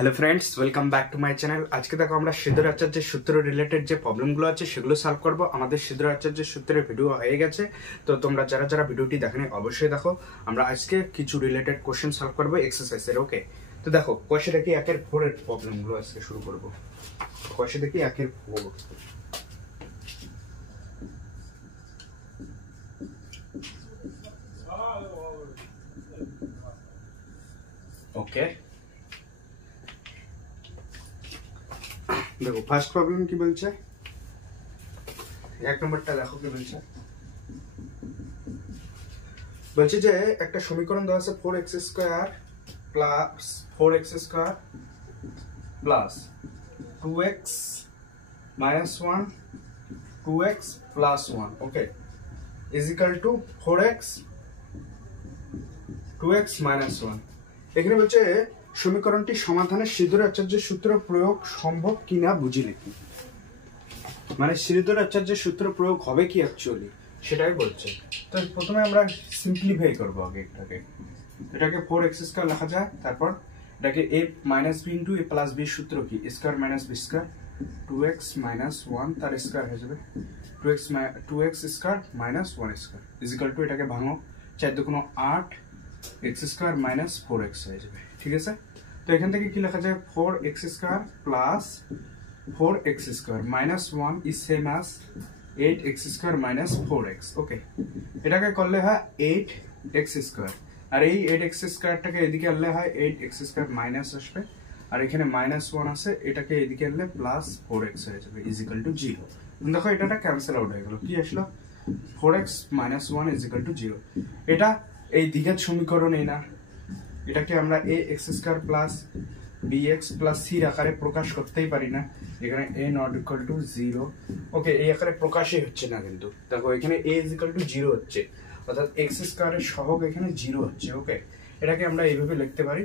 Hello friends, welcome back to my channel. আজকে দেখো আমরা সিদ্ধর আচার্যের সূত্র রিলেটেড যে প্রবলেমগুলো আছে সেগুলো সলভ করব। আমাদের সিদ্ধর আচার্যের সূত্রের ভিডিও হয়ে গেছে, তো তোমরা যারা যারা ভিডিওটি দেখেনি অবশ্যই দেখো। আমরা আজকে কিছু রিলেটেড কোশ্চেন সলভ করবো এক্সারসাইজের। ওকে, তো দেখো কোয়েশ্চেন দেখি একের 4 এর প্রবলেমগুলো আজকে শুরু করব। কোয়েশ্চেন দেখি একের 4। ওকে, দেখো ফার্স্ট প্রবলেম কি বলছে, এক নম্বরটা দেখো কি বলছে। বলছে যে একটা সমীকরণ দেওয়া আছে 4x² plus 4x² plus 2x minus 1 2x plus 1 okay is equal to 4x 2x minus 1। এখানে বলছে সমীকরণটি সমাধানে সিদ্ধর আচার্যের সূত্র প্রয়োগ সম্ভব কিনা বুঝে লিখি। মানে সিদ্ধর আচার্যের সূত্র প্রয়োগ হবে কি অ্যাকচুয়ালি সেটাই বলছে। তো প্রথমে আমরা সিম্পলিফাই করব আগে এটাকে 4x² লেখা যায়, তারপর এটাকে a minus b into a plus b সূত্র কি square minus b square 2x minus 1 তার স্কয়ার হয়ে যাবে 2x square minus 1 square is equal to এটাকে ভাঙো 4 দুগুণ 8 x স্কয়ার minus 4x হয়ে যাবে। ঠিক আছে, তো এখান থেকে কি লেখা যায় 4x square plus 4x square minus 1 is same as 8x square minus 4x। ওকে, এটাকে করলে হয় 8x স্কয়ার, আর এই 8x স্কয়ারটাকে এদিকে আনলে হয় 8x স্কয়ার মাইনাস আসবে, আর এখানে -1 আছে, এটাকে এদিকে আনলে প্লাস 4x হয়ে যাবে ইজ ইকুয়াল টু 0। দেখো এটা ক্যান্সেল আউট হয়ে গেল, কি আসলো 4x minus 1 is equal two 0। এটা এই দ্বিঘাত সমীকরণ এই না, এটাকে আমরা ax square plus bx plus c আকারে প্রকাশ করতেই পারি না, এখানে a নট ইকুয়াল টু 0। ওকে, এই আকারে প্রকাশই হচ্ছে না, কিন্তু দেখো এখানে a ইজ ইকুয়াল টু 0 হচ্ছে, অর্থাৎ x স্কয়ারের সহগ এখানে 0 হচ্ছে। ওকে, এটাকে আমরা এইভাবে লিখতে পারি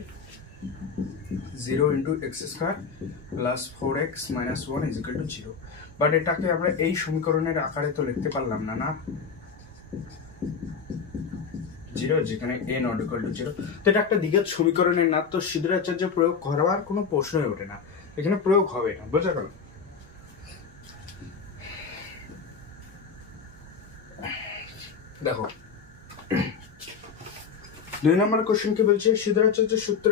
0 into x square plus 4x minus 1 is equal two 0। But এটাকে আমরা এই সমীকরণের আকারে তো লিখতে পারলাম না, না 0 যেখানে a নট ইকুয়াল টু 0। তো এটা একটা দ্বিঘাত সমীকরণের না, তো সিদ্ধর আচার্য প্রয়োগ করার কোনো প্রশ্নই ওঠে না, এখানে প্রয়োগ হবে না, বোঝা গেল। দেখো 2 নম্বর কোশ্চেন কি বলছে, সিদ্ধর আচার্যের সূত্র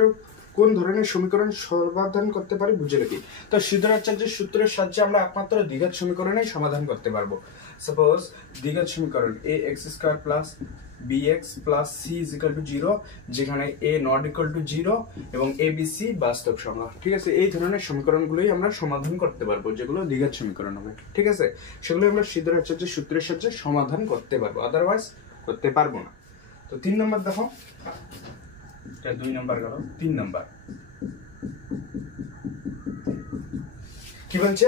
কোন ধরনের সমীকরণ সমাধান করতে পারি বুঝে লিখি। তো সিদ্ধর আচার্যের সূত্রের সাহায্যে আমরা একমাত্র দ্বিঘাত সমীকরণেই সমাধান করতে পারবো। সাপোজ দ্বিঘাত সমীকরণ ax² plus bx plus c is equal two 0, যেখানে a নট ইকুয়াল টু 0 এবং abc বাস্তব সংখ্যা। ঠিক আছে, এই ধরনের সমীকরণগুলোই আমরা সমাধান করতে পারবো, যেগুলো দ্বিঘাত সমীকরণ হবে। ঠিক আছে, সেগুলো আমরা সিদ্ধর আচার্যের সূত্রের সাহায্যে সমাধান করতে পারবো, আদারওয়াইজ করতে পারবো না। তো 3 নম্বর দেখো, এটা 2 নম্বর গেল, 3 নম্বর কি বলছে,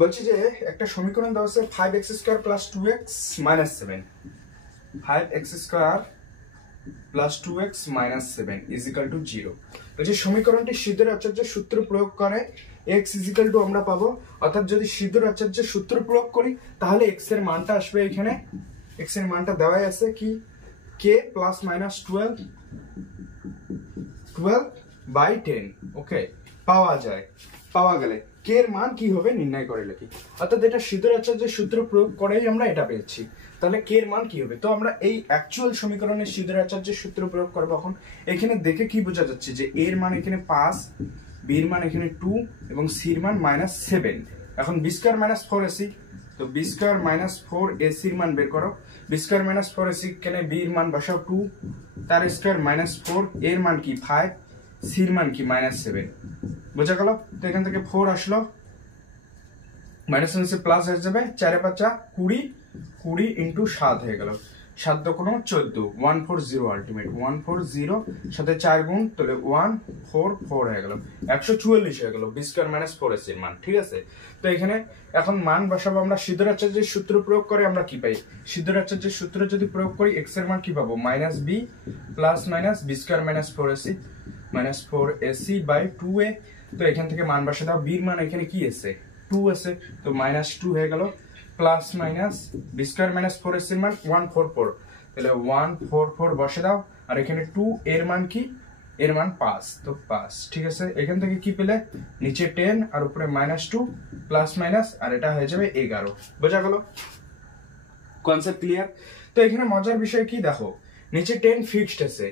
বলছে যে একটা সমীকরণ দেওয়া আছে 5x² plus 2x minus 7 5x² plus 2x minus 7 is equal to 0। বলছে সমীকরণটি সিদ্ধর আচার্যের সূত্র প্রয়োগ করে x is equal to আমরা পাবো, অর্থাৎ যদি সিদ্ধর আচার্যের সূত্র প্রয়োগ করি তাহলে x এর মানটা আসবে, এখানে x এর মানটা দেওয়াই আছে কি k প্লাস মাইনাস 12/10। ওকে, পাওয়া গেলে k এর মান কি হবে নির্ণয় করে লিখি, অর্থাৎ এটা সিদ্ধর আচার্যের সূত্র প্রয়োগ করেই আমরা এটা পেয়েছি, তাহলে k এর মান কি হবে। তো আমরা এই অ্যাকচুয়াল সমীকরণে সিদ্ধর আচার্যের সূত্র প্রয়োগ করব। এখন এখানে দেখে কি বোঝা যাচ্ছে যে a এর মান এখানে 5, b এর মান এখানে 2 এবং c এর মান -7। এখন b স্কয়ার মাইনাস 4ac, তো b স্কয়ার মাইনাস 4ac এর মান বের করো। b স্কয়ার মাইনাস 4ac এখানে b এর মান বসাও 2, তার স্কয়ার মাইনাস 4, এর মান কি 5, c এর মান কি -7। বোঝা গেল। তো এখান থেকে 4 আসলো, মাইনাস সে প্লাস হয়ে যাবে, 4 এ 5 20 ইনটু 7 হয়ে গেল, 7 দুগুণ 14 140 আলটিমেট 140 সাথে 4 গুণ, তাহলে 144 হয়ে গেল, 144 হয়ে গেল b স্কয়ার মাইনাস 4ac এর মান। ঠিক আছে, তো এখানে এখন মান বসাবো আমরা। সিদ্ধর আচার্যের সূত্র প্রয়োগ করে আমরা কি পাই, সিদ্ধর আচার্যের সূত্র যদি প্রয়োগ করি x এর মান কি পাবো -b plus minus b square minus 4ac by 2a। তো এখান থেকে মান বসা দাও, b এর মান এখানে কি আছে 2 আছে, তো -2 হয়ে গেল, plus minus b square minus 4ac এর মান 144, তাহলে 144 বসে দাও, আর এখানে 2 এর মান কি এর মান 5, তো 5 ঠিক আছে। এখান থেকে কি পেলে নিচে 10 আর উপরে -2 প্লাস মাইনাস আর এটা হয়ে যাবে 11। বোঝা গেল? Concept clear? তো এখানে মজার বিষয় কি দেখো, নিচে 10 ফিক্সড আছে,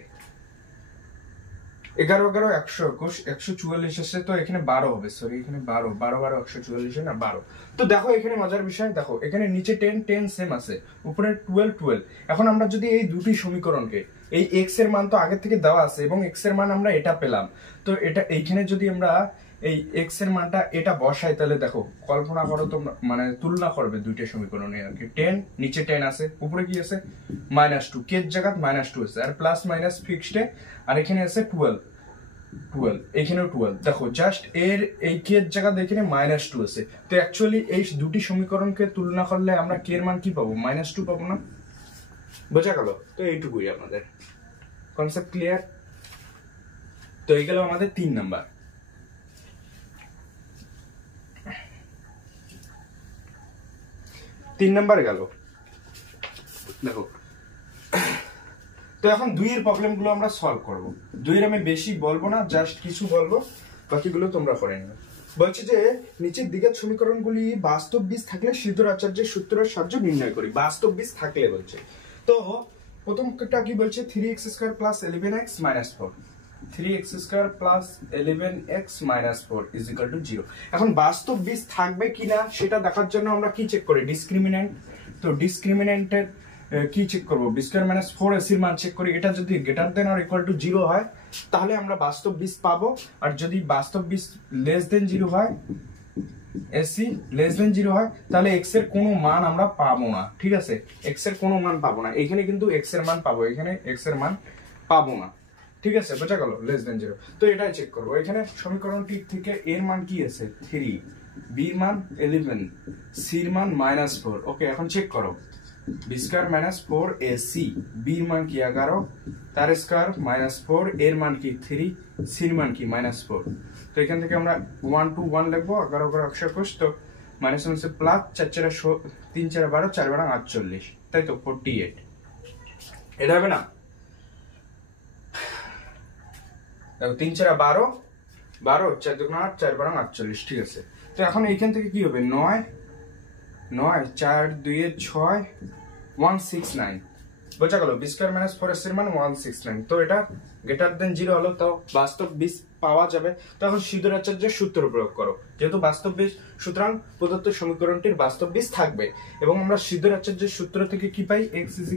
11 11 121 144 আছে, তো এখানে 12 হবে, সরি এখানে 12 12 12 144 না 12। তো দেখো এখানে মজার বিষয় দেখো, এখানে নিচে 10 10 সেম আছে, উপরে 12 12। এখন আমরা যদি এই দুটি সমীকরণকে, এই x এর মান তো আগে থেকে দেওয়া আছে এবং x এর মান আমরা এটা পেলাম, তো এটা এইখানে যদি আমরা এই x এর মানটা এটা বসাই, তাহলে দেখো কল্পনা করো তোমরা, মানে তুলনা করবে দুইটা সমীকরণে আর কি। 10 নিচে 10 আছে, উপরে কি আছে -2, কে জায়গায় -2 আছে, আর প্লাস মাইনাস ফিক্সড, আর এখানে আছে 12 12, এখানেও 12। দেখো জাস্ট এর এই কে জায়গা এখানে -2 আছে, তো অ্যাকচুয়ালি এই দুটি সমীকরণকে তুলনা করলে আমরা কে এর মান কি পাবো, -2 পাবো না? বোঝা গেল? তো এইটুকুই আমাদের কনসেপ্ট ক্লিয়ার। তো এই গেল আমাদের 3 নাম্বার। 3 নাম্বার গেল। দেখো তো এখন 2 এর প্রবলেমগুলো আমরা সলভ করব। 2 এর আমি বেশি বলবো না, জাস্ট কিছু বলবো, বাকিগুলো তোমরা করে নেবে। বলছে যে নিচের দিকের সমীকরণগুলি বাস্তব বীজ থাকলে শ্রীধর আচার্যের সূত্রের সাহায্যে নির্ণয় করি। বাস্তব বীজ থাকলে বলছে, তো প্রথমটা কি বলছে, 3x² + 11x - 4, 3x² + 11x - 4 = 0। এখন বাস্তব বীজ থাকবে কিনা সেটা দেখার জন্য আমরা কি চেক করি, ডিসক্রিমিন্যান্ট। তো ডিসক্রিমিন্যান্টের কি চেক করব, b² - 4ac এর মান চেক করি। এটা যদি greater than or equal to 0 হয় তাহলে আমরা বাস্তব বীজ পাবো, আর যদি বাস্তব বীজ লেস দেন 0 হয়, ac লেস দেন 0 হয়, তাহলে x এর কোনো মান আমরা পাবো না। ঠিক আছে, x এর কোনো মান পাবো না। এখানে কিন্তু x এর মান পাবো, এখানে x এর মান পাবো না। ঠিক আছে, বোঝা গেল? লেস দেন 0, তো এটাই চেক করব। এখানে সমীকরণটি থেকে এর মান কি আছে 3, b এর মান 11, c এর মান -4। ওকে, এখন চেক করো, b² - 4ac, b এর মান কি 11, তার স্কয়ার -4, এর মান কি 3, c এর মান কি -4। তো এখান থেকে আমরা 1 2 1 লিখবো, 11 11 121, তো মাইনাস হচ্ছে প্লাস, 4 4 3 4 12, 4 12 48, তাই তো 48। এটা হবে না? দেখো 3 4 12 12, 4 2 8, 4 12 48। ঠিক আছে, তো এখন এইখান থেকে কি হবে, 9 9 4 2 6 169। বোঝা গেল? b² - 4ac এর মান 169। তো এটা গ্রেটার দেন 0 হলো, তো বাস্তব বীজ পাওয়া যাবে। তখন শ্রীধর আচার্যের সূত্র প্রয়োগ করো, যেহেতু বাস্তব বীজ, সুতরাং প্রদত্ত সমীকরণটির বাস্তব বীজ থাকবে। এবং আমরা শ্রীধর আচার্যের সূত্র থেকে কি পাই, x = -b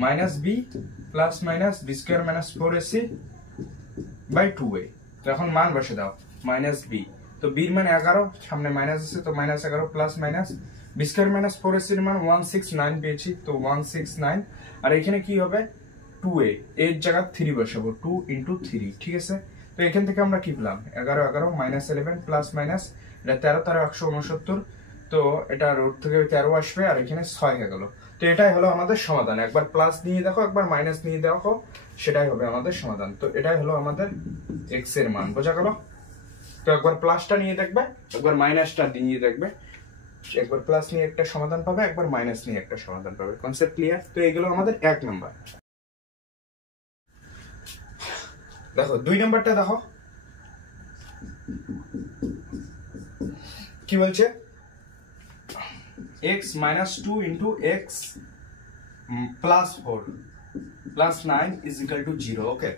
± b² - 4ac/2a। তো এখন মান বসে দাও, -b, তো b এর মান 11, সামনে মাইনাস আছে, তো -11 প্লাস মাইনাস b² - 4ac এর মান 169 পেয়েছি, তো 169, আর এখানে কি হবে 2a, এর জায়গা 3 বসাবো, 2 × 3। ঠিক আছে, তো এখান থেকে আমরা কি পেলাম, 11 11 -11 প্লাস মাইনাস, এটা 13 13 169, তো এটা রুট থেকে 13 আসবে, আর এখানে 6 হয়ে গেল। তো এটাই হলো আমাদের সমাধান। একবার প্লাস নিয়ে দেখো, একবার মাইনাস নিয়ে দেখো, সেটাই হবে আমাদের সমাধান। তো এটাই হলো আমাদের x এর মান। বোঝা গেল? তো একবার প্লাসটা নিয়ে দেখবে, একবার মাইনাসটা নিয়ে দেখবে, একবার প্লাস নিয়ে একটা সমাধান পাবে, একবার মাইনাস নিয়ে একটা সমাধান পাবে। Concept clear? তো এগুলো আমাদের 1 নাম্বার। দেখো 2 নাম্বারটা দেখো কি বলছে, x - 2 × x + 4 + 9 = 0। ওকে,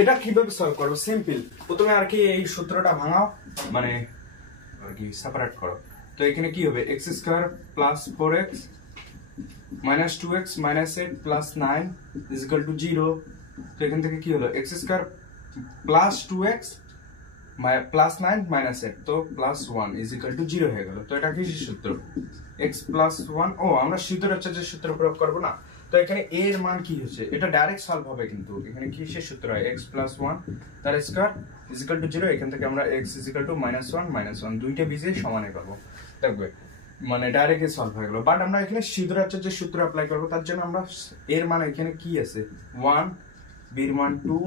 এটা কিভাবে সলভ করবো, সিম্পল। প্রথমে আর কি এই সূত্রটা ভাঙাও, মানে আর কি সেপারেট করো। তো এখানে কি হবে, x² + 4x - 2x - 8 + 9 = 0। তো এখান থেকে কি হলো, x² + 2x + 9 - 8, তো +1 = 0 হয়ে গেল। তো এটা কি সূত্র, x + 1, ও আমরা শ্রীধর আচার্যের সূত্র প্রয়োগ করব না। তো এখানে a এর মান কি হচ্ছে, এটা ডাইরেক্ট সলভ হবে, কিন্তু এখানে কি সে সূত্র হয়, x + 1 তার স্কয়ার = 0। এখান থেকে আমরা x = -1 - 1 দুইটা বীজে সমানে করব, দেখবে মানে ডাইরেক্ট সলভ হয়ে গেল। বাট আমরা এখানে শ্রীধর আচার্যের সূত্র অ্যাপ্লাই করব, তার জন্য আমরা এর মান এখানে কি আছে 1, b বির মান 2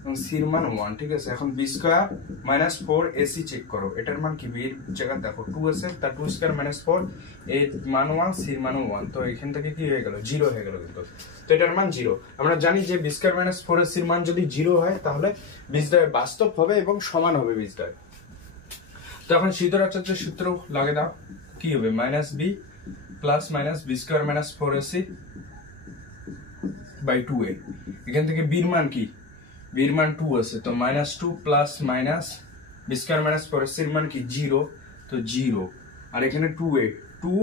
এবং সির মান 1, ঠিক আছে। এখন b square minus 4 ac check করো, এটার মান কি, বির জায়গায় দেখো 2 আছে, তার 2 স্কয়ার মাইনাস 4, এর মান 1, সির মান 1, তো এখান থেকে কি হয়ে গেল, 0 হয়ে গেল কিন্তু। তো এটার মান 0। আমরা জানি যে বি স্কয়ার মাইনাস 4 এসির মান যদি 0 হয় তাহলে বীজদ্বয় বাস্তব হবে এবং সমান হবে বীজদ্বয়। তো এখন শ্রীধর আচার্যের সূত্র লাগে দাও, কি হবে, minus B plus minus B square minus 4 ac by 2a। এখান থেকে বির মান কি, বির মান 2 আছে, তো minus 2 plus minus B square minus 4 এসির মান কি 0, তো 0, আর এখানে 2a, 2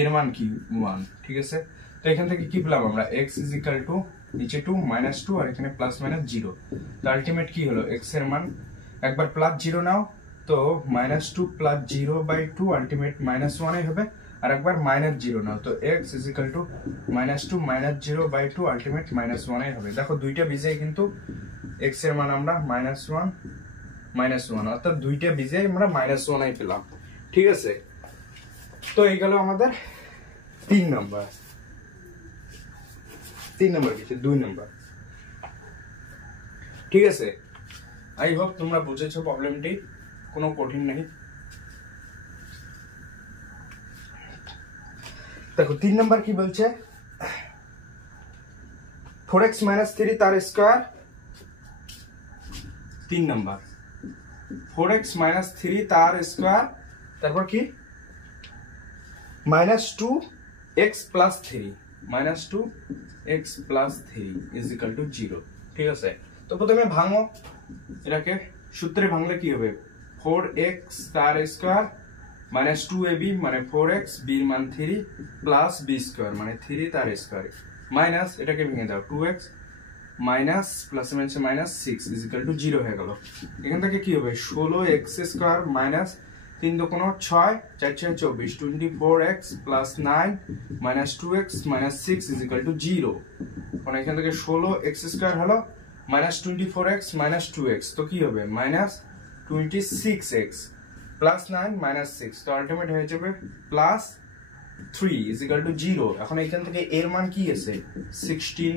এর মান কি 1, ঠিক আছে। তো এখান থেকে কি পেলাম আমরা, x ইজ ইকুয়াল টু নিচে 2 মাইনাস 2 আর এখানে প্লাস মাইনাস 0। তো আলটিমেট কি হলো, x এর মান একবার প্লাস 0 নাও, তো minus 2 plus 0 by 2 ultimate minus 1 হবে, আর একবার মাইনাস 0 নাও, তো x is equal to minus 2 minus 0 by 2 ultimate minus 1 হবে। দেখো দুইটা বীজে কিন্তু x এর মান আমরা মাইনাস 1, অর্থাৎ দুইটা বীজে আমরা মাইনাস 1 পেলাম, ঠিক আছে। তো এই গেল আমাদের 3 নাম্বার কিছু 2 নাম্বার, ঠিক আছে। আই হোপ তোমরা বুঝেছো প্রবলেমটি, কোনো কঠিন নেই। দেখো 3 নাম্বার কি বলছে, 4x মাইনাস 3 তার স্কয়ার, 3 নাম্বার 4x মাইনাস 3 তার স্কয়ার, তারপর কি minus 2x plus 3, minus 2x plus 3 is equal two 0, ঠিক আছে। তো প্রথমে ভাঙো এটাকে, সূত্রে ভাঙলে কি হবে, 4x তার স্কয়ার মাইনাস 2ab মানে 4x, b এর মান 3 প্লাস b স্কয়ার মানে 3 তার স্কয়ার, মাইনাস এটাকে ভেঙে দাও 2x minus plus minus 6 is equal two 0 হয়ে গেল। এখান থেকে কি হবে, 16x স্কয়ার মাইনাস 3 দুগুণ 6, 4 6 24, 24x plus 9 minus 2x minus 6 is equal two 0। এখন এখান থেকে 16x স্কয়ার হলো মাইনাস 24x মাইনাস 2x, তো কি হবে মাইনাস 26x প্লাস 9 মাইনাস 6, তো আলটিমেট হয়ে যাবে প্লাস 3 ইজ ইকুয়াল টু 0। এখন এখান থেকে এর মান কি আছে 16,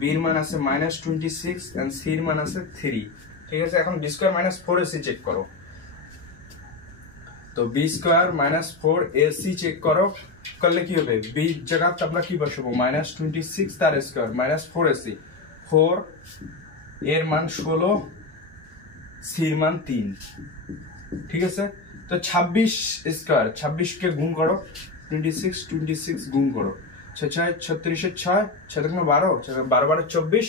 b এর মান আছে মাইনাস 26 এন্ড c এর মান আছে 3, ঠিক আছে। এখন b square minus 4ac check করো, তো b square minus 4ac check করো, করলে কি হবে, b জায়গায় আমরা কি বসাবো, মাইনাস 26 তার স্কয়ার মাইনাস 4ac, 4 এর মান 16, c এর মান 3, ঠিক আছে। তো 26 স্কয়ার, 26 কে গুণ করো, 26 গুণ করো, 6 6 36 এর 6, 6 দুগুণ 12, 12 12 24,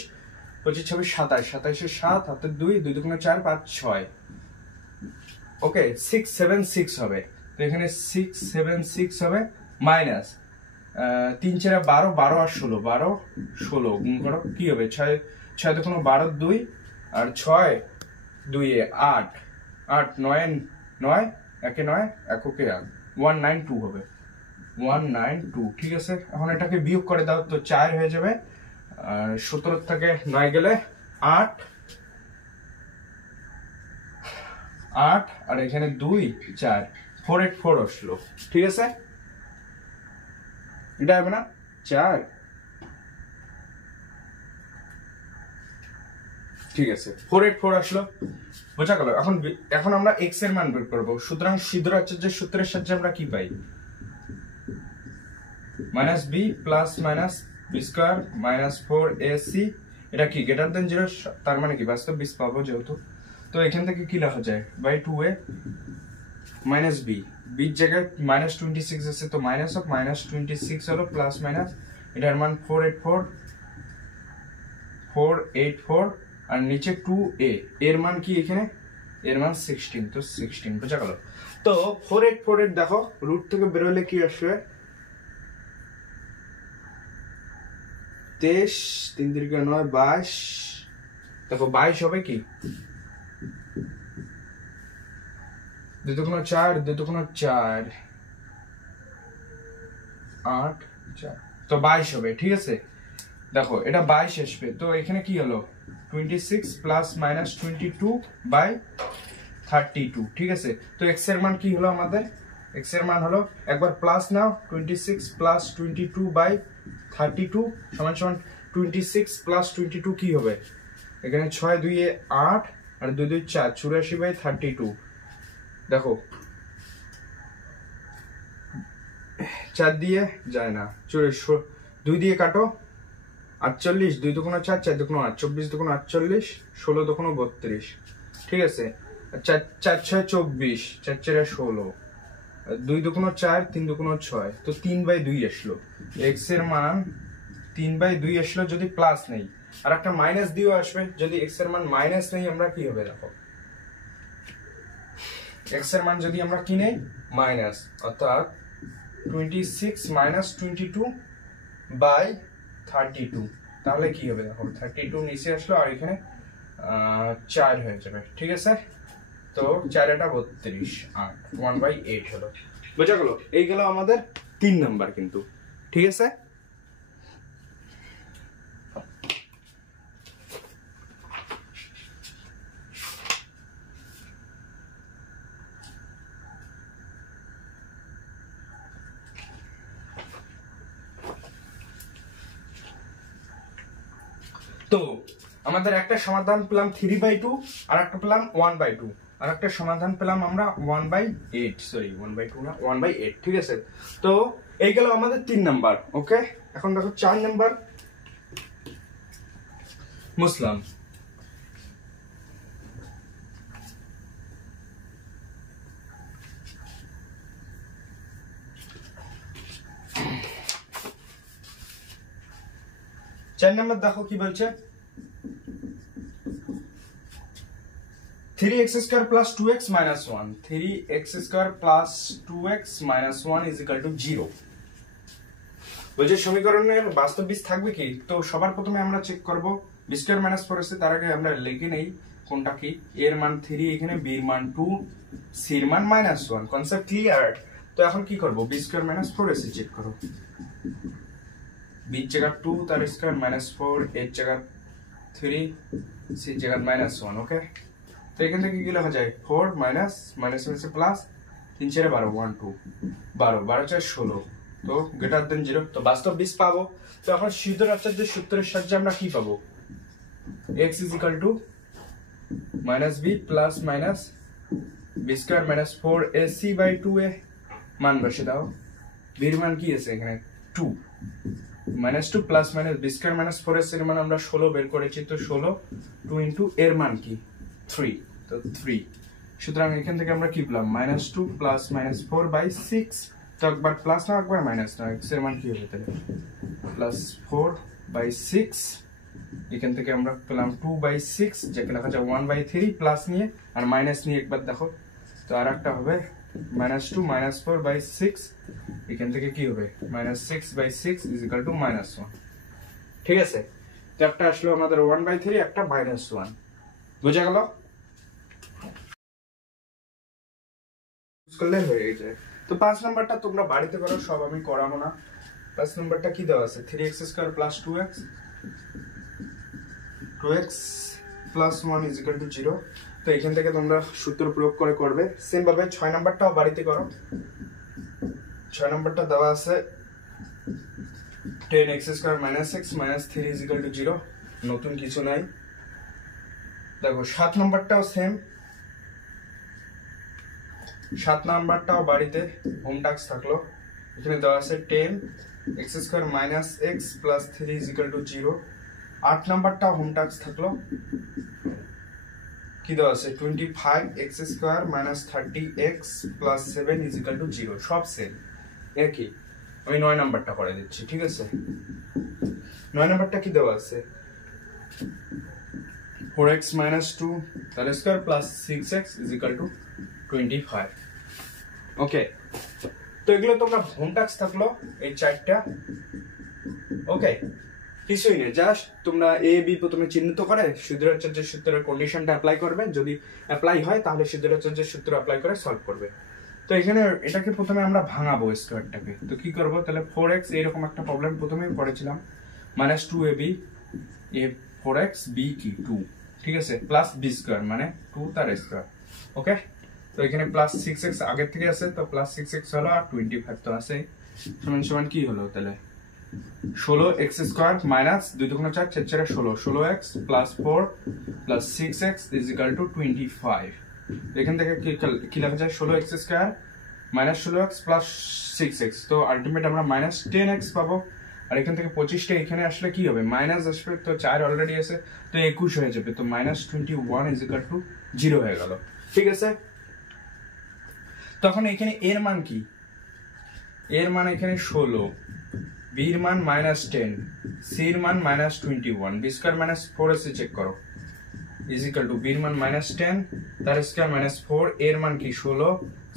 25 26 27, 27 এর 7 হাতে 2, 2 দুগুণ 4 5 6, ওকে 676 হবে। তো এখানে 676 হবে, মাইনাস 3 4 12, 12 আর 16, 12 16 গুণ করো, কি হবে 6 6 দুগুণ 12 2 আর 6 2 এ 8 8 9 9 একে 9 এককে 8, 192 হবে, 192, ঠিক আছে। এখন এটাকে বিয়োগ করে দাও, তো 4 হয়ে যাবে, আর 17 থেকে 9 গেলে 8 8 আর এখানে 2 4, 484 আসলো, ঠিক আছে। এটা হবে না 4, ঠিক আছে 484 আসলো, বোঝা গেল। এখন আমরা x এর মান বের করব, সুতরাং শ্রীধর আচার্যের সূত্রের সাহায্যে আমরা কি পাই, minus b plus minus b square minus 4ac, এটা কি গ্রেটার দেন 0, তার মানে কি বাস্তব বীজ পাবো যেহেতু, তো এখান থেকে কি লেখা যায়, by 2a minus b, b এর জায়গায় মাইনাস 26 আছে, তো মাইনাস অফ মাইনাস 26 হলো প্লাস মাইনাস, এটার মান 484 আর নিচে 2a, এর মান কি এখানে, এর মান 16, তো 16 বোঝা গেল। তো 484 এর দেখো রুট থেকে বের হলে কি আসবে, 23 3 3 9 22, দেখো 22 হবে কি, 2 2 4 2 2 4 8 4, তো 22 হবে, ঠিক আছে। দেখো এটা 22 আসবে, তো এখানে কি হলো 26 প্লাস মাইনাস 22 বাই 32, ঠিক আছে। তো x এর মান কি হলো আমাদের, x এর মান হলো একবার প্লাস নাও 26 প্লাস 22 বাই 32 সমান সমান 26 প্লাস 22 কি হবে? এখানে 6 2 এ 8 আর 2 2 4 84/32। দেখো 4 দিয়ে যায় না, 2 দিয়ে কাটো 48, 2 দুগুণ 4, 4 দুগুণ 8, 24 দুগুণ 48, 16 দুগুণ 32। ঠিক আছে, 4 4 6 24, 4 4 16, 2 দুগুণ 4, 3 দুগুণ 6, তো 3/2 আসলো। x এর মান 3/2 আসলো যদি প্লাস নেই, আর একটা মাইনাস দিয়েও আসবে। যদি x এর মান মাইনাস নেই আমরা কি হবে দেখো, x এর মান যদি আমরা কি নেই মাইনাস, অর্থাৎ 26 মাইনাস 22/32, তাহলে কি হবে দেখো 32 নিচে আসলো আর এখানে 4 হয়ে যাবে। ঠিক আছে, তো 4 এটা 32, 8 1/8 হলো। বোঝা গেল? এই গেল আমাদের 3 নাম্বার কিন্তু। ঠিক আছে, তো আমাদের একটা সমাধান পেলাম 3/2, আর একটা পেলাম 1/2, আর একটা সমাধান পেলাম আমরা 1/8, সরি 1/2 না 1/8। ঠিক আছে, তো এই গেল আমাদের 3 নাম্বার। ওকে, এখন দেখো 4 নাম্বার মুসলাম। চার নাম্বার দেখো কি বলছে, 3x square plus 2x minus 1, 3x square plus 2x minus 1 is equal to 0। বলছে সমীকরণের বাস্তব বীজ থাকবে কি? তো সবার প্রথমে আমরা চেক করব b স্কয়ার মাইনাস 4 আছে, তার আগে আমরা লিখে নেই কোনটা কি। a এর মান 3, এখানে b এর মান 2, c এর মান -1। Concept clear? তো এখন কি করব, b স্কয়ার মাইনাস 4 এসে চেক করো। b এর জায়গা 2 তার স্কয়ার মাইনাস 4, এর জায়গা 3, c এর জায়গা -1। ওকে, তো এখান থেকে কি লেখা যায়, 4 মাইনাস মাইনাস মাইনাস প্লাস 3 4 12, 1 2 12 12 4 16, তো গ্রেটার দেন 0। তো বাস্তব বীজ পাবো। তো এখন সিদ্ধ আচার্যের সূত্রের সাহায্যে আমরা কি পাবো, x is equal to minus b plus minus b square minus 4ac/2a। মান বসে দাও, b এর মান কি আছে এখানে 2, -2 plus minus b square minus 4ac এর মান আমরা 16 বের করেছি, তো 16 2 ইনটু এর মান কি 3, তো 3। সুতরাং এখান থেকে আমরা কি পেলাম, -2 প্লাস -4/6, তো একবার প্লাস না একবার মাইনাস না, x এর মান কি হবে তাহলে +4/6। এখান থেকে আমরা পেলাম 2/6, যেটা লেখা যায় 1/3, প্লাস নিয়ে আর মাইনাস নিয়ে একবার দেখো, তো আর একটা হবে -2 -4/6, এখান থেকে কি হবে -6/6 is equal to -1। ঠিক আছে, তো একটা আসলো আমাদের 1/3, একটা -1। বুঝা গেল? করলে হয়ে যায়। তো 5 নাম্বারটা তোমরা বাড়িতে করো, সব আমি করাবো না। 5 নাম্বারটা কি দেওয়া আছে, 3x square plus 2x plus 1 is equal to 0। তো এখান থেকে তোমরা সূত্র প্রয়োগ করে করবে। সেম ভাবে 6 নাম্বারটাও বাড়িতে করো। 6 নাম্বারটা দেওয়া আছে 10x square minus x minus 3 is equal to 0, নতুন কিছু নাই। দেখো 7 নাম্বারটাও সেম, 7 নাম্বারটাও বাড়িতে হোম টাস্ক থাকলো। এখানে দেওয়া আছে 10x square minus x plus 3 is equal to 0। 8 নাম্বারটাও হোম টাস্ক থাকলো, কি দেওয়া আছে 25x square minus 30x plus 7 is equal to 0, সব সেম একই। আমি 9 নাম্বারটা করে দিচ্ছি। ঠিক আছে, 9 নাম্বারটা কি দেওয়া আছে 4x minus 2 তার square plus 6x is equal to 25। ওকে, তো এগুলো তোমরা হোম টাস্ক থাকলো এই 4টা। ওকে, কিছুই নেই, জাস্ট তোমরা এ বি প্রথমে চিহ্নিত করে সিদ্ধাচার্যের সূত্রের কন্ডিশনটা অ্যাপ্লাই করবে। যদি অ্যাপ্লাই হয় তাহলে সিদ্ধাচার্যের সূত্র অ্যাপ্লাই করে সলভ করবে। তো এখানে এটাকে প্রথমে আমরা ভাঙাবো স্কয়ারটাকে। তো কি করব, তাহলে 4x এরকম একটা প্রবলেম প্রথমে করেছিলাম, -2ab a 4x b কি 2, ঠিক আছে, প্লাস b স্কয়ার মানে 2 তার স্কয়ার। ওকে, তো এখানে প্লাস 6x আগের থেকে আছে, তো প্লাস 6x হলো আর 25 তো আছে, সমান সমান কি হলো তাহলে 16x² minus 2 × 4 4 4 16 16x plus 4 plus 6x is equal two 25। এখান থেকে কি লেখা যায় 16x² minus 16x plus 6x, তো আলটিমেট আমরা মাইনাস 10x পাবো। আর এখান থেকে 25টা এখানে আসলে কি হবে মাইনাস আসবে, তো 4 অলরেডি আছে তো 21 হয়ে যাবে, তো মাইনাস 21 ইজ ইকুয়াল টু 0 হয়ে গেল। ঠিক আছে, তখন এখানে এর মান কি, এর মান এখানে 16, বির মান মাইনাস 10, সির মান minus 21, b square minus 4ac check করো ইজ ইকুয়াল টু বির মান মাইনাস 10 তার স্কয়ার মাইনাস 4, এর মান কি 16,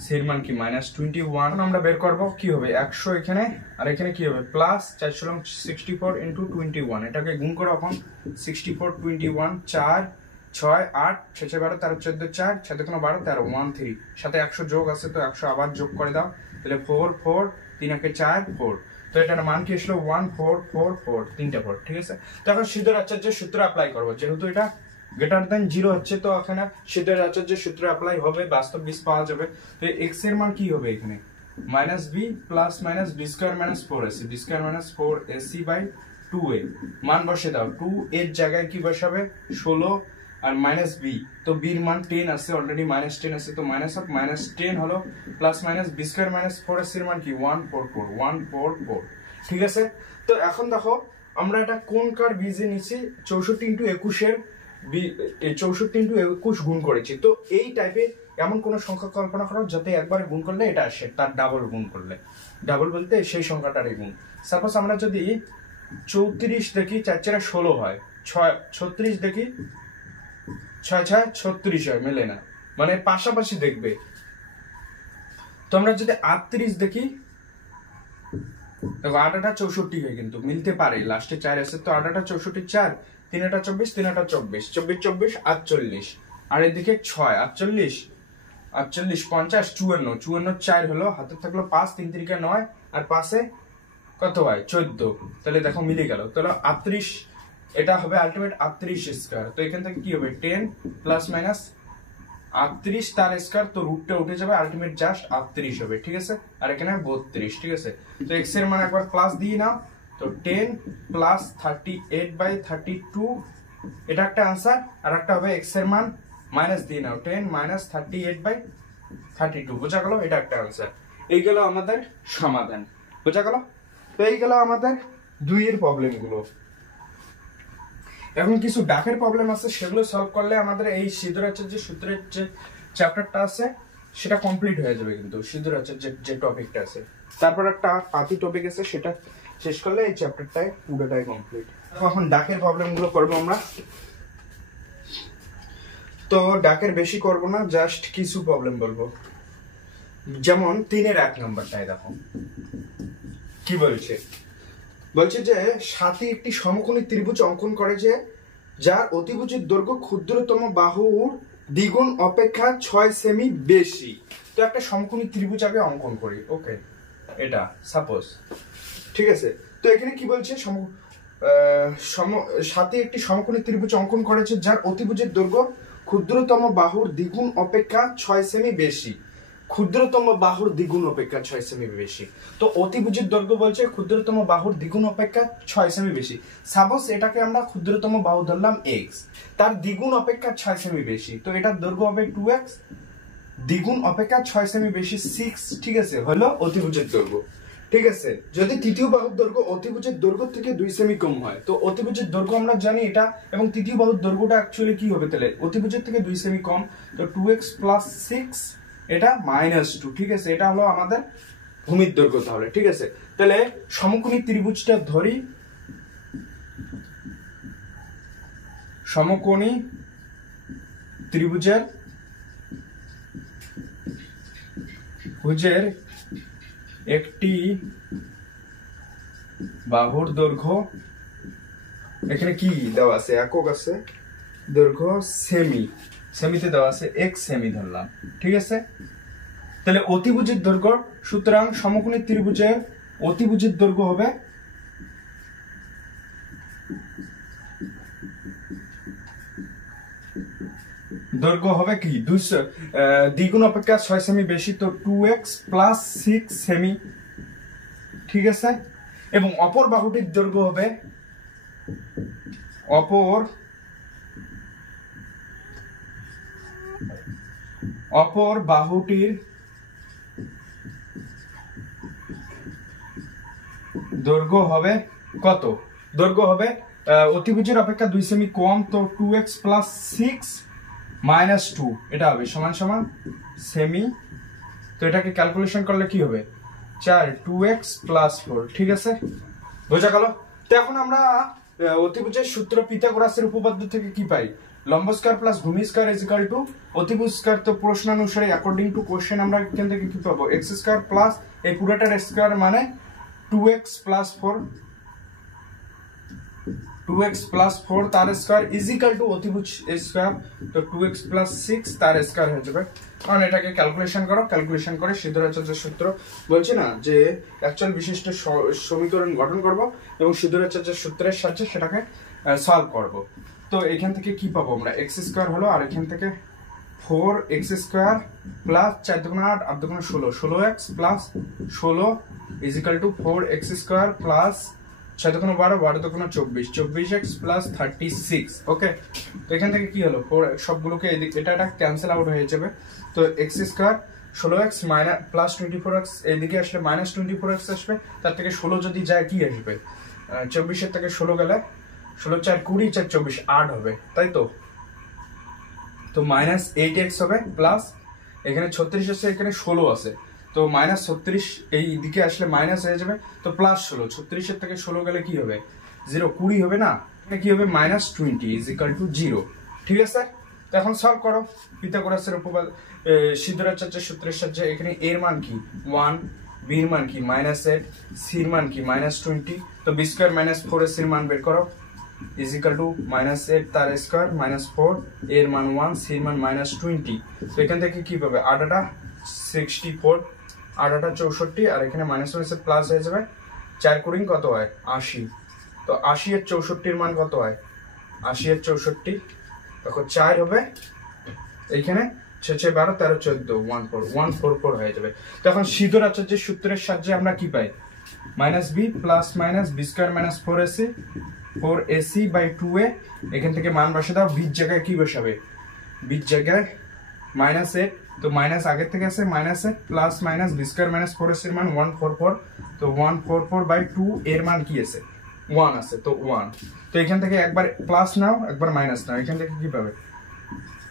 সির মান কি মাইনাস 21। আমরা বের করব কি হবে 100 এখানে, আর এখানে কি হবে প্লাস 464 ইনটু 21, এটাকে গুণ করো এখন 64 21 4 6 8 6 12 13 14 4 7 কোনো 12 13 1 3 সাথে 100 যোগ আছে তো 100 আবার যোগ করে দাও, তাহলে 4 4 3 একে 4 4, তো এটার মান কি আসলো 1 4 4 4 তিনটা 4। ঠিক আছে, তো এখন সিদ্ধের আচার্যের সূত্র অ্যাপ্লাই করব, যেহেতু এটা গ্রেটার দ্যান 0 হচ্ছে তো এখানে সিদ্ধের আচার্যের সূত্র অ্যাপ্লাই হবে, বাস্তব বীজ পাওয়া যাবে। তো x এর মান কি হবে এখানে minus b plus minus b square minus 4ac, b square minus 4ac by 2a, মান বসে দাও, 2 এর জায়গায় কি বসাবে 16 আর মাইনাস b, তো b এর মান 10 আছে অলরেডি, মাইনাস 10 আছে তো মাইনাস অফ মাইনাস 10 হলো plus minus b square minus 4ac এর মান কি 144 144। ঠিক আছে, তো এখন দেখো আমরা এটা কোন কার বীজে নিছি 64 ইনটু 21 এর 64 ইনটু 21 গুণ করেছি, তো এই টাইপের এমন কোন সংখ্যা কল্পনা করো যাতে একবার গুণ করলে এটা আসে তার ডাবল গুণ করলে, ডাবল বলতে সেই সংখ্যাটারই গুণ। সাপোজ আমরা যদি 34 দেখি 4 4 16 হয়, 36 দেখি 6 6 36 হয়, মেলে না, মানে পাশাপাশি দেখবে। তো আমরা যদি 38 দেখি, দেখো 8 8 64 হয় কিন্তু মিলতে পারে, লাস্টে 4 আছে তো 8 8 64 4 3 8 24 3 8 24 24 24 48, আর এদিকে 6 48 48 50 54 54 4 হলো, হাতে থাকলো 5 3 3 9 আর পাশে কত হয় 14, তাহলে দেখো মিলে গেল, তাহলে 38 এটা হবে আলটিমেট 38 স্কয়ার, তো এখান থেকে কি হবে 10 প্লাস মাইনাস 38 তার স্কয়ার, তো রুটটা উঠে যাবে আলটিমেট জাস্ট 38 হবে। ঠিক আছে, আর এখানে 32। ঠিক আছে, তো x এর মান একবার প্লাস দিয়ে নাও, তো 10 প্লাস 38/32 এটা একটা आंसर, আর একটা হবে x এর মান মাইনাস দিয়ে নাও 10 মাইনাস 38/32, বোঝা গেল, এটা একটা आंसर। এই গেল আমাদের সমাধান, বোঝা গেল। তো এই গেল আমাদের 2 এর প্রবলেম গুলো। এখন কিছু ডাকের প্রবলেম আছে, সেগুলো সলভ করলে আমাদের এই সিদ্ধের আচার্যের সূত্রের যে চ্যাপ্টারটা আছে সেটা কমপ্লিট হয়ে যাবে, কিন্তু সিদ্ধের আচার্যের যে টপিকটা আছে, তারপর একটা পাতি টপিক আছে সেটা শেষ করলে এই চ্যাপ্টারটাই পুরোটাই কমপ্লিট। এখন ডাকের প্রবলেমগুলো করব আমরা, তো ডাকের বেশি করব না, জাস্ট কিছু প্রবলেম বলবো। যেমন 3 এর 1 নম্বরটায় দেখো কি বলছে, বলছে যে সাথী একটি সমকোণী ত্রিভুজ অঙ্কন করে যে যার অতিভুজের দৈর্ঘ্য ক্ষুদ্রতম বাহুর দ্বিগুণ অপেক্ষা 6 সেমি বেশি। তো একটা সমকোণী ত্রিভুজ আগে অঙ্কন করি, ওকে, এটা সাপোজ। ঠিক আছে, তো এখানে কি বলছে সাথী একটি সমকোণী ত্রিভুজ অঙ্কন করেছে যার অতিভুজের দৈর্ঘ্য ক্ষুদ্রতম বাহুর দ্বিগুণ অপেক্ষা 6 সেমি বেশি, ক্ষুদ্রতম বাহুর দ্বিগুণ অপেক্ষা 6 সেমি বেশি। তো অতিভুজের দৈর্ঘ্য বলছে ক্ষুদ্রতম বাহুর দ্বিগুণ অপেক্ষা 6 সেমি বেশি। সাপোজ এটাকে আমরা ক্ষুদ্রতম বাহু ধরলাম x, তার দ্বিগুণ অপেক্ষা 6 সেমি বেশি, তো এটার দৈর্ঘ্য হবে 2x, দ্বিগুণ অপেক্ষা 6 সেমি বেশি 6। ঠিক আছে, হলো অতিভুজের দৈর্ঘ্য। ঠিক আছে, যদি তৃতীয় বাহুর দৈর্ঘ্য অতিভুজের দৈর্ঘ্য থেকে 2 সেমি কম হয়, তো অতিভুজের দৈর্ঘ্য আমরা জানি এটা, এবং তৃতীয় বাহুর দৈর্ঘ্যটা অ্যাকচুয়ালি কি হবে তাহলে অতিভুজের থেকে 2 সেমি কম, তো 2x প্লাস 6 এটা -2। ঠিক আছে, এটা হলো আমাদের ভূমির দৈর্ঘ্য তাহলে। ঠিক আছে, তাহলে সমকোণী ত্রিভুজটা ধরি, সমকোণী ত্রিভুজের একটি বাহুর দৈর্ঘ্য, এখানে কি দেওয়া আছে একক আছে, দৈর্ঘ্য সেমি, সেমিতে দেওয়া আছে x সেমি ধরলাম। ঠিক আছে, তাহলে অতিভুজের দৈর্ঘ্য, সুতরাং সমকোণী ত্রিভুজের অতিভুজের দৈর্ঘ্য হবে কি দ্বিগুণ অপেক্ষা 6 সেমি বেশি, তো 2x প্লাস 6 সেমি। ঠিক আছে, এবং অপর বাহুটির দৈর্ঘ্য হবে অপর বাহুটির দৈর্ঘ্য হবে কত? দৈর্ঘ্য হবে অতিভুজের অপেক্ষা 2 সেমি কম, তো 2x প্লাস 6 মাইনাস 2 এটা হবে সমান সমান সেমি। তো এটাকে ক্যালকুলেশন করলে কি হবে? 4 2x প্লাস 4। ঠিক আছে, বোঝা গেল? তো এখন আমরা অতিভুজের সূত্র পিথাগোরাসের উপপাদ্য থেকে কি পাই? লম্ব স্কয়ার প্লাস ভূমি স্কয়ার ইজ ইকুয়াল টু অতিভুজ স্কয়ার। তো প্রশ্নানুসারে অ্যাকর্ডিং টু কোশ্চেন আমরা এখান থেকে কি পাবো? x স্কয়ার প্লাস এই পুরোটার স্কয়ার মানে 2x প্লাস 4, 2x প্লাস 4 তার স্কয়ার ইজ ইকুয়াল টু অতিভুজ স্কয়ার। তো 2x প্লাস 6 তার স্কয়ার হয়ে যাবে। কারণ এটাকে ক্যালকুলেশন করো, ক্যালকুলেশন করে সিদ্ধরাচার্যের সূত্র বলছি না যে অ্যাকচুয়াল বিশিষ্ট সমীকরণ গঠন করব এবং সিদ্ধরাচার্যের সূত্রের সাহায্যে সেটাকে সলভ করব। তো এখান থেকে কি পাবো আমরা? x স্কয়ার হলো, আর এখান থেকে 4x স্কয়ার প্লাস 4 দুগুণ 8 8 দুগুণ 16 16x plus 16 is equal two 4x square plus 6 দুগুণ 12 12 দুগুণ 24 24x প্লাস 36। ওকে, তো এখান থেকে কি হলো? 4 সবগুলোকে এটা ক্যান্সেল আউট হয়ে যাবে। তো x square 16x minus plus 24x এদিকে আসলে মাইনাস 24x আসবে, তার থেকে 16 যদি যায় কি আসবে? 24 এর থেকে 16 গেলে 16 4 20 4 24 8 হবে, তাই তো? তো মাইনাস 8x হবে প্লাস এখানে 36 আছে, এখানে 16 আছে, তো মাইনাস 36 এই দিকে আসলে মাইনাস হয়ে যাবে, তো প্লাস 16 36 এর থেকে 16 গেলে কি হবে? 0 20 হবে না, এটা কি হবে? Minus 20 is equal two 0। ঠিক আছে, তো এখন সলভ করো পিথাগোরাসের উপপাদ্য সিদ্ধরাচার্যের সূত্রের সাহায্যে। এখানে এর মান কি? 1, বি এর মান কি? -8, সি এর মান কি? -20। তো বি স্কয়ার মাইনাস 4ac এর মান বের করো ইজ ইকুয়াল টু -8 তার স্কয়ার মাইনাস 4 এর মান 1 সি এর মান -20। তো এখান থেকে কি পাবে? 8 64 8 64, আর এখানে মাইনাস মাইনাসে প্লাস হয়ে যাবে। 4 কুড়ি কত হয়? 80। তো 80 এর 64 এর মান কত হয়? 80 এর 64 দেখো 4 হবে, এইখানে 6 6 12 13 14 144 হয়ে যাবে। তো এখন সিদ্ধরাচার্যের সূত্রের সাহায্যে আমরা কি পাই? Minus B plus minus B square minus 4ac by 2a। এখান থেকে মান বসে দাও, বির জায়গায় কি বসাবে? বির জায়গায় মাইনাস 8, তো মাইনাস আগের থেকে আছে minus 8 plus minus B square minus 4ac এর মান 144। তো 144 বাই 2 এর মান কি আছে? 1 আছে, তো 1। তো এখান থেকে একবার প্লাস নাও একবার মাইনাস নাও, এখান থেকে কি পাবে?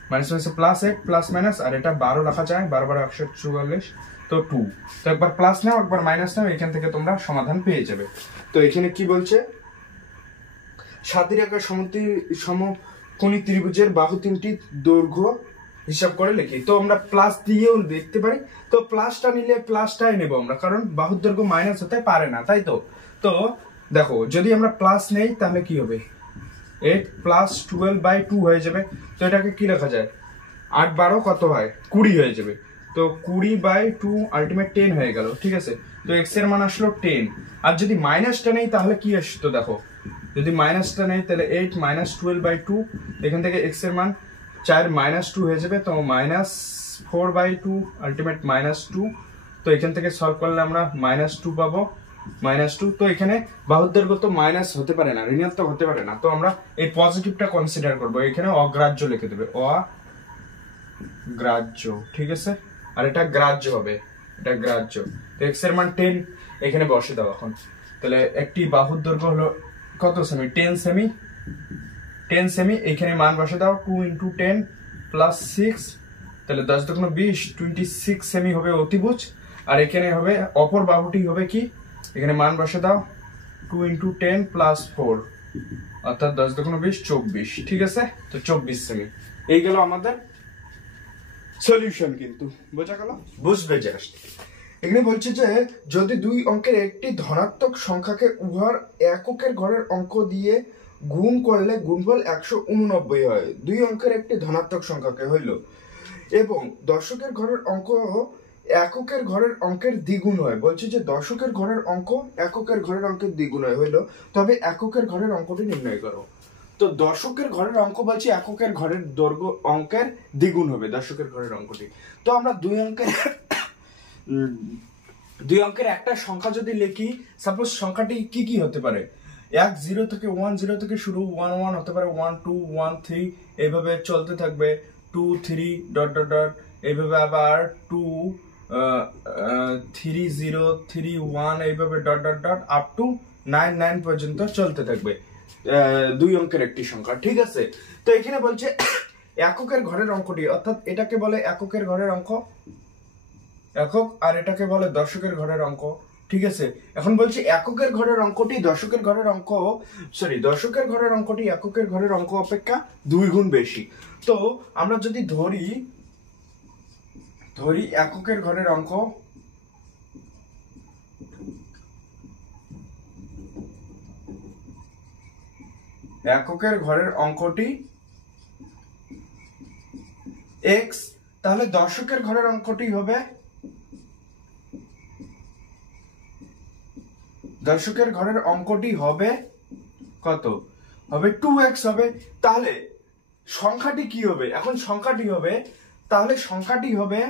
Minus minus plus 8 plus minus, আর এটা 12 রাখা যায়, 12 12 144, তো 2। তো একবার প্লাস নাও একবার মাইনাস নাও, এখান থেকে তোমরা সমাধান পেয়ে যাবে। তো এখানে কি বলছে? সাতিরেখা সমকোণী ত্রিভুজের বাহু তিনটি দৈর্ঘ্য হিসাব করে লিখি। তো আমরা প্লাস দিয়েও দেখতে পারি, তো প্লাসটা নিলে প্লাসটাই নেব আমরা, কারণ বাহুর দৈর্ঘ্য মাইনাস হতে পারে না, তাই তো? তো দেখো যদি আমরা প্লাস নেই তাহলে কি হবে? 8 প্লাস 12 বাই 2 হয়ে যাবে। তো এটাকে কি লেখা যায়? 8 12 কত হয়? 20 হয়ে যাবে। তো 20 বাই 2 আলটিমেট 10 হয়ে গেল। ঠিক আছে, তো x এর মান আসলো 10। আর যদি মাইনাসটা নেই তাহলে কি আসতো? দেখো যদি মাইনাসটা নেই তাহলে 8 মাইনাস 12 বাই 2, এখান থেকে x এর মান 4 মাইনাস 2 হয়ে যাবে, তো মাইনাস 4 বাই 2 আলটিমেট মাইনাস 2। তো এখান থেকে সলভ করলে আমরা -2 পাবো, -2। তো এখানে বাহুর দৈর্ঘ্য তো মাইনাস হতে পারে না, ঋণাত্মক হতে পারে না, তো আমরা এই পজিটিভটা কনসিডার করব, এখানে অগ্রাহ্য লিখে দেবে, অগ্রাহ্য। ঠিক আছে, আর এটা গ্রাহ্য হবে, এটা গ্রাহ্য। তো x এর মান 10 এখানে বসে দাও এখন। তাহলে একটি বাহুর দৈর্ঘ্য হলো কত সেমি? 10 সেমি। 10 সেমি এখানে মান বসে দাও, 2 × 10 প্লাস 6, তাহলে 10 দুগুণ 20 26 সেমি হবে অতিভুজ। আর এখানে হবে অপর বাহুটি হবে কি? এখানে মান বসে দাও 2 × 10 প্লাস 4, অর্থাৎ 10 দুগুণ 20 24। ঠিক আছে, তো 24 সেমি। এই গেল আমাদের সলিউশন। কিন্তু বোঝা গেল? বুঝবে জাস্ট। এখানে বলছে যে যদি দুই অঙ্কের একটি ধনাত্মক সংখ্যাকে উহার এককের ঘরের অঙ্ক দিয়ে গুণ করলে গুণফল 189 হয়। দুই অঙ্কের একটি ধনাত্মক সংখ্যাকে হইল এবং দশকের ঘরের অঙ্ক এককের ঘরের অঙ্কের দ্বিগুণ হয়। বলছে যে দশকের ঘরের অঙ্ক এককের ঘরের অঙ্কের দ্বিগুণ হয় হইল, তবে এককের ঘরের অঙ্কটি নির্ণয় করো। তো দশকের ঘরের অঙ্ক বলছি এককের ঘরের দৈর্ঘ্য অঙ্কের দ্বিগুণ হবে দশকের ঘরের অঙ্কটি। তো আমরা দুই অঙ্কের দুই অঙ্কের একটা সংখ্যা যদি লিখি, সাপোজ সংখ্যাটি কি কি হতে পারে, 1 0 থেকে 1 0 থেকে শুরু, 1 1 হতে পারে, 1 2 1 3 এইভাবে চলতে থাকবে, 2 3 ডট ডট ডট, এইভাবে আবার 2 3 0 3 1 এইভাবে dot dot dot up to 9 9 পর্যন্ত চলতে থাকবে দুই অঙ্কের একটি সংখ্যা। ঠিক আছে, তো এখানে বলছে এককের ঘরের অঙ্কটি, অর্থাৎ এটাকে বলে এককের ঘরের অঙ্ক, একক, আর এটাকে বলে দশকের ঘরের অঙ্ক। ঠিক আছে, এখন বলছি এককের ঘরের অঙ্কটি দশকের ঘরের অঙ্ক, দশকের ঘরের অঙ্কটি এককের ঘরের অঙ্ক অপেক্ষা 2 গুণ বেশি। তো আমরা যদি ধরি এককের ঘরের অঙ্ক, এককের ঘরের অঙ্কটি x, তাহলে দশকের ঘরের অঙ্কটি হবে, দশকের ঘরের অঙ্কটি হবে কত, হবে 2x হবে। তাহলে সংখ্যাটি কি হবে, এখন সংখ্যাটি হবে, তাহলে সংখ্যাটি হবে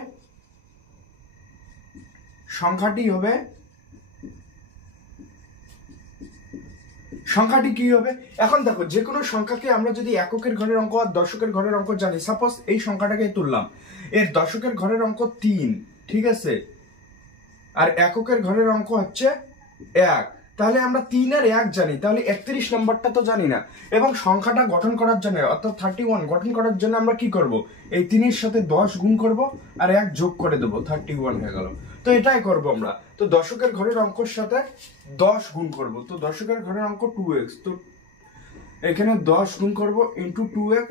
কি হবে, এখন দেখো যে কোনো সংখ্যাকে আমরা যদি এককের ঘরের অঙ্ক আর দশকের ঘরের অঙ্ক জানি, সাপোজ এই সংখ্যাটাকে তুললাম, এর দশকের ঘরের অঙ্ক 3, ঠিক আছে, আর এককের ঘরের অঙ্ক হচ্ছে 1, তাহলে আমরা 3 আর 1 জানি, তাহলে 31 নম্বরটা তো জানি না। এবং সংখ্যাটা গঠন করার জন্য, অর্থাৎ 31 গঠন করার জন্য আমরা কি করব, এই 3 এর সাথে 10 গুণ করব আর 1 যোগ করে দেব, 31 হয়ে গেল। তো এটাই করব আমরা। তো দশকের ঘরের অঙ্কের সাথে 10 গুণ করব, তো দশকের ঘরের অঙ্ক 2x, তো এখানে 10 গুণ করব ইনটু 2x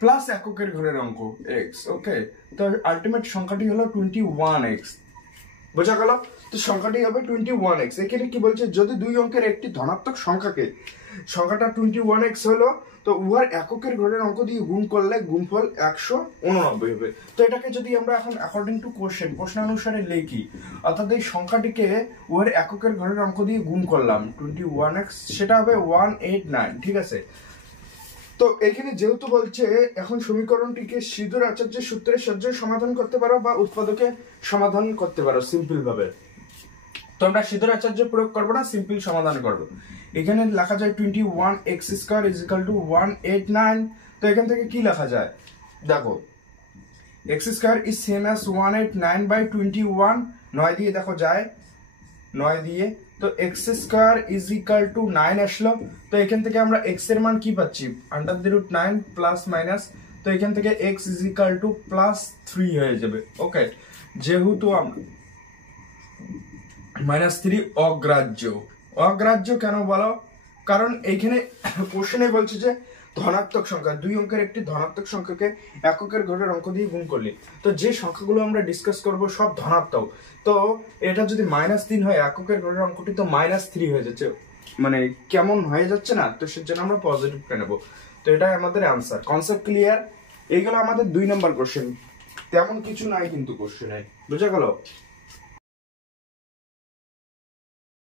প্লাস এককের ঘরের অঙ্ক x। ওকে, তো আলটিমেট সংখ্যাটি হলো 21x। বোঝা গেল? তো সংখ্যাটি হবে 21x। এখানে কি বলছে, যদি দুই অঙ্কের একটি ধনাত্মক সংখ্যাটা 21x হলো, তো উহার এককের ঘরের অঙ্ক দিয়ে গুণ করলে গুণফল 189 হবে। তো এটাকে যদি আমরা এখন অ্যাকর্ডিং টু প্রশ্নানুসারে লিখি, অর্থাৎ এই সংখ্যাটিকে উহার এককের ঘরের অঙ্ক দিয়ে গুণ করলাম 21x, সেটা হবে 189। ঠিক আছে, তো এখানে যেহেতু বলছে এখন সমীকরণটিকে সিধুর আচার্যের সূত্রের সাহায্যে সমাধান করতে পারো বা উৎপাদকে সমাধান করতে পারো সিম্পল ভাবে। তো আমরা সিধুর আচার্য প্রয়োগ করবো না, সিম্পল সমাধান করবো। এখানে লেখা যায় 21x square is equal two 189। তো এখান থেকে কি লেখা যায় দেখো, x square is same as 189 by 21, 9 দিয়ে দেখো যায়, 9 দিয়ে, তো x square is equal to 9 আসলো। তো এখান থেকে আমরা x এর মান কি পাচ্ছি, under the root 9 plus minus, তো এখান থেকে x is equal to plus 3 হয়ে যাবে। ওকে, যেহেতু আমরা -3 অগ্রাহ্য কেন বলো, কারণ এইখানে কোশ্চেনে বলছে যে ধনাত্মক সংখ্যা, দুই অঙ্কের একটি ধনাত্মক সংখ্যাকে এককের ঘরের অঙ্ক দিয়ে গুণ করলে, তো যে সংখ্যাগুলো আমরা ডিসকাস করব সব ধনাত্মক, তো এটা যদি -3 হয় এককের ঘরের অঙ্কটি তো -3 হয়ে যাচ্ছে, মানে কেমন হয়ে যাচ্ছে না, তো সেজন্য আমরা পজিটিভটা নেব। তো এটাই আমাদের অ্যান্সার। Concept clear? এইগুলো আমাদের 2 নম্বর কোশ্চেন, তেমন কিছু নাই কিন্তু কোশ্চেনে, বুঝা গেল?